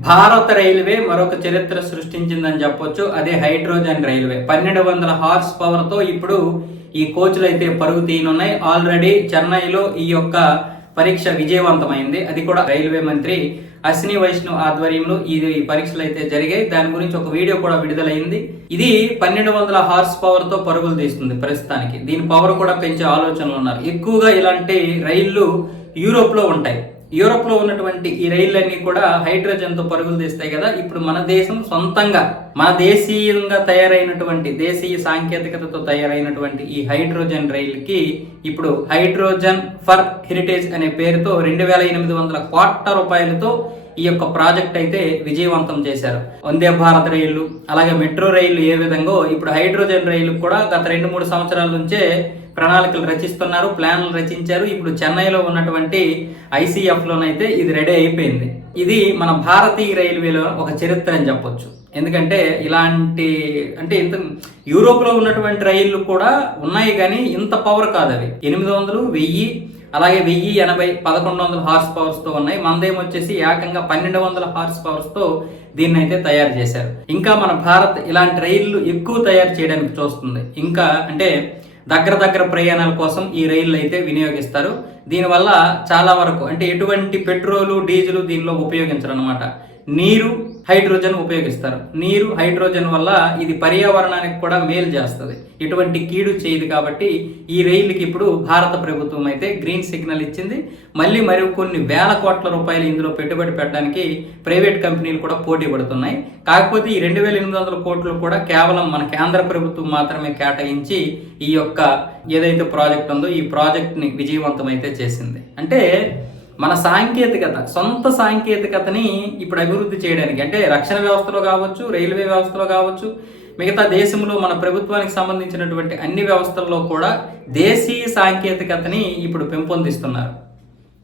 భారత రైల్వే మరొక చరిత్ర సృష్టించిందని చెప్పొచ్చు. అదే హైడ్రోజన్ రైల్వే. పన్నెండు వందల హార్స్ పవర్తో ఇప్పుడు ఈ కోచ్లు అయితే పరుగు తీయనున్నాయి. ఆల్రెడీ చెన్నైలో ఈ యొక్క పరీక్ష విజయవంతమైంది. అది కూడా రైల్వే మంత్రి అశ్విని వైష్ణవ్ ఆధ్వర్యంలో ఈ ఈ పరీక్షలు అయితే జరిగాయి. దాని గురించి ఒక వీడియో కూడా విడుదలైంది. ఇది పన్నెండు వందల హార్స్ పవర్తో పరుగులు తీస్తుంది ప్రస్తుతానికి. దీని పవర్ కూడా పెంచే ఆలోచనలు ఉన్నారు. ఎక్కువగా ఇలాంటి రైళ్ళు యూరోప్లో ఉంటాయి. యూరోప్లో ఉన్నటువంటి ఈ రైళ్ళన్నీ కూడా హైడ్రోజన్తో పరుగులు తీస్తాయి కదా. ఇప్పుడు మన దేశం సొంతంగా మన దేశీయంగా తయారైనటువంటి దేశీయ సాంకేతికతతో తయారైనటువంటి ఈ హైడ్రోజన్ రైలుకి ఇప్పుడు హైడ్రోజన్ ఫర్ హెరిటేజ్ అనే పేరుతో రెండు వేల ఎనిమిది వందల కోట్ల రూపాయలతో ఈ యొక్క ప్రాజెక్ట్ అయితే విజయవంతం చేశారు. వందే భారత్ రైళ్ళు అలాగే మెట్రో రైళ్ళు ఏ విధంగా ఇప్పుడు హైడ్రోజన్ రైలు కూడా గత రెండు మూడు సంవత్సరాల నుంచే ప్రణాళికలు రచిస్తున్నారు ప్లాన్లు రచించారు. ఇప్పుడు చెన్నైలో ఉన్నటువంటి ఐసీఎఫ్లోనైతే ఇది రెడీ అయిపోయింది. ఇది మన భారతీయ రైల్వేలో ఒక చరిత్ర అని చెప్పొచ్చు. ఎందుకంటే ఇలాంటి అంటే ఇంత యూరోప్లో ఉన్నటువంటి రైళ్ళు కూడా ఉన్నాయి కానీ ఇంత పవర్ కాదు అవి ఎనిమిది వందలు వెయ్యి అలాగే వెయ్యి ఎనభై పదకొండు వందల హార్స్ పవర్స్తో ఉన్నాయి. మనదేం వచ్చేసి ఏకంగా పన్నెండు వందల హార్స్ పవర్స్తో దీన్ని అయితే తయారు చేశారు. ఇంకా మన భారత్ ఇలాంటి రైళ్ళు ఎక్కువ తయారు చేయడానికి చూస్తుంది. ఇంకా అంటే దగ్గర దగ్గర ప్రయాణాల కోసం ఈ రైళ్ళు అయితే వినియోగిస్తారు. దీనివల్ల చాలా వరకు అంటే ఎటువంటి పెట్రోలు డీజిల్ దీనిలో ఉపయోగించరు అనమాట నీరు హైడ్రోజన్ ఉపయోగిస్తారు. నీరు హైడ్రోజన్ వల్ల ఇది పర్యావరణానికి కూడా మేలు చేస్తుంది. ఎటువంటి కీడు చేయదు కాబట్టి ఈ రైలుకి ఇప్పుడు భారత ప్రభుత్వం అయితే గ్రీన్ సిగ్నల్ ఇచ్చింది. మళ్ళీ మరి కొన్ని వేల కోట్ల రూపాయలు ఇందులో పెట్టుబడి పెట్టడానికి ప్రైవేట్ కంపెనీలు కూడా పోటీ పడుతున్నాయి. కాకపోతే ఈ రెండు వేల ఎనిమిది వందల కోట్లు కూడా కేవలం మన కేంద్ర ప్రభుత్వం మాత్రమే కేటాయించి ఈ యొక్క ఏదైతే ప్రాజెక్ట్ ఉందో ఈ ప్రాజెక్ట్ని విజయవంతం అయితే చేసింది. అంటే మన సాంకేతికత సొంత సాంకేతికతని ఇప్పుడు అభివృద్ధి చేయడానికి అంటే రక్షణ వ్యవస్థలో కావచ్చు రైల్వే వ్యవస్థలో కావచ్చు మిగతా దేశంలో మన ప్రభుత్వానికి సంబంధించినటువంటి అన్ని వ్యవస్థల్లో కూడా దేశీయ సాంకేతికతని ఇప్పుడు పెంపొందిస్తున్నారు.